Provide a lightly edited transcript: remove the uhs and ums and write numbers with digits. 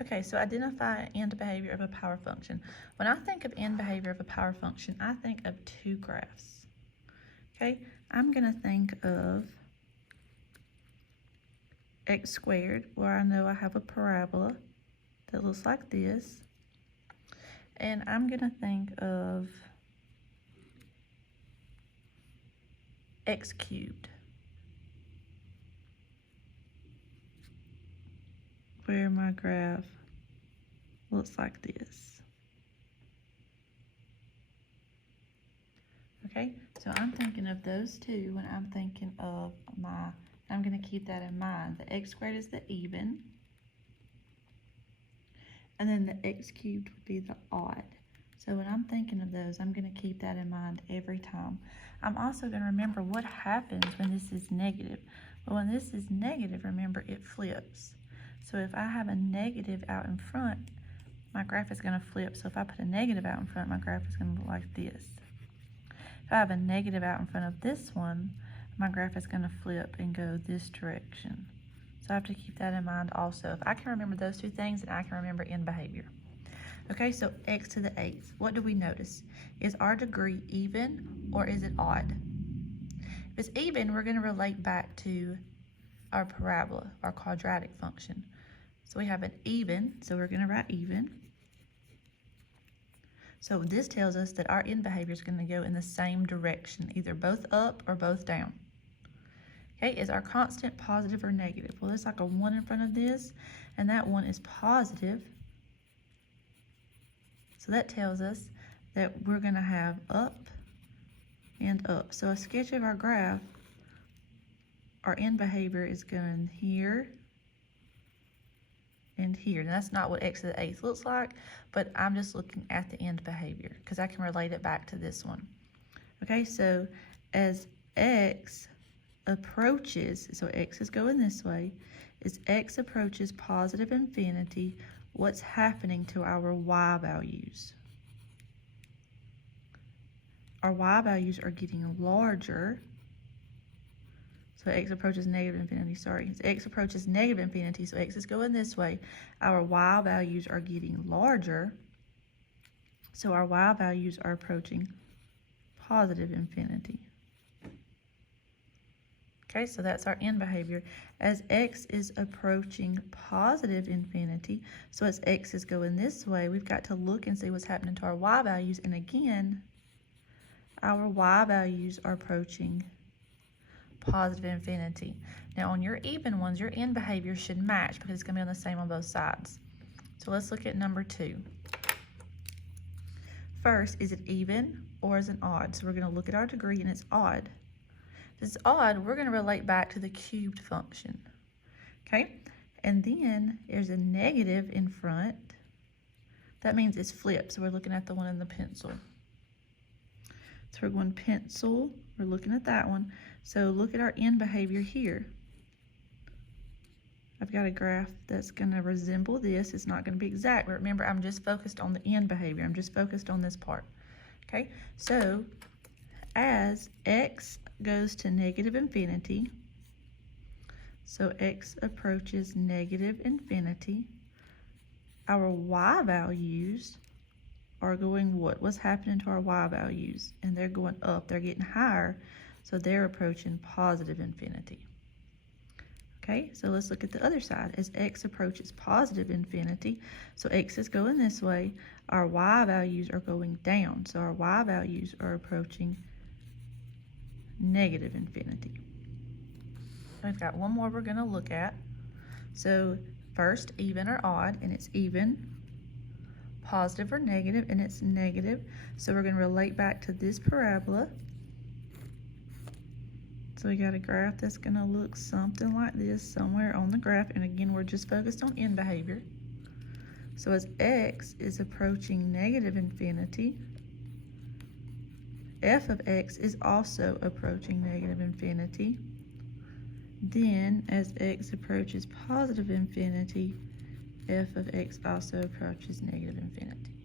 Okay, so identify end behavior of a power function. When I think of end behavior of a power function, I think of two graphs. Okay, I'm going to think of x squared, where I know I have a parabola that looks like this. And I'm going to think of x cubed, where my graph looks like this. Okay, so I'm thinking of those two when I'm thinking of I'm going to keep that in mind. The x squared is the even, and then the x cubed would be the odd. So when I'm thinking of those, I'm going to keep that in mind every time. I'm also going to remember what happens when this is negative. Well, when this is negative, remember it flips. So if I have a negative out in front, my graph is going to flip. So if I put a negative out in front, my graph is going to look like this. If I have a negative out in front of this one, my graph is going to flip and go this direction. So I have to keep that in mind also. If I can remember those two things, then I can remember end behavior. Okay, so x to the 8th. What do we notice? Is our degree even or is it odd? If it's even, we're going to relate back to our parabola, our quadratic function. So we have an even, so we're going to write even. So this tells us that our end behavior is going to go in the same direction, either both up or both down. Okay, is our constant positive or negative? Well, there's like a 1 in front of this, and that 1 is positive. So that tells us that we're going to have up and up. So a sketch of our graph, our end behavior is going here and here. And that's not what x to the 8th looks like, but I'm just looking at the end behavior because I can relate it back to this one. Okay, so as x approaches, so x is going this way, as x approaches positive infinity, what's happening to our y values? Our y values are getting larger. So x approaches negative infinity, sorry. As x approaches negative infinity, so x is going this way, our y values are getting larger. So our y values are approaching positive infinity. Okay, so that's our end behavior. As x is approaching positive infinity, so as x is going this way, we've got to look and see what's happening to our y values. And again, our y values are approaching positive infinity. Now on your even ones, your end behavior should match because it's going to be on the same on both sides. So let's look at number 2. First, is it even or is it odd? So we're going to look at our degree and it's odd. If it's odd, we're going to relate back to the cubed function. Okay, and then there's a negative in front. That means it's flipped, so we're looking at the one in the pencil. So we're going pencil, we're looking at that one. So look at our end behavior here. I've got a graph that's going to resemble this. It's not going to be exact, but remember, I'm just focused on the end behavior. I'm just focused on this part. Okay, so as x goes to negative infinity, so x approaches negative infinity, our y values are going what? What's happening to our y values? And they're going up, they're getting higher, so they're approaching positive infinity. Okay, so let's look at the other side. As x approaches positive infinity, so x is going this way, our y values are going down, so our y values are approaching negative infinity. We've got one more we're going to look at. So first, even or odd, and it's even. Positive or negative, and it's negative. So we're going to relate back to this parabola. So we got a graph that's going to look something like this somewhere on the graph. And again, we're just focused on end behavior. So as x is approaching negative infinity, f of x is also approaching negative infinity. Then, as x approaches positive infinity, f of x also approaches negative infinity.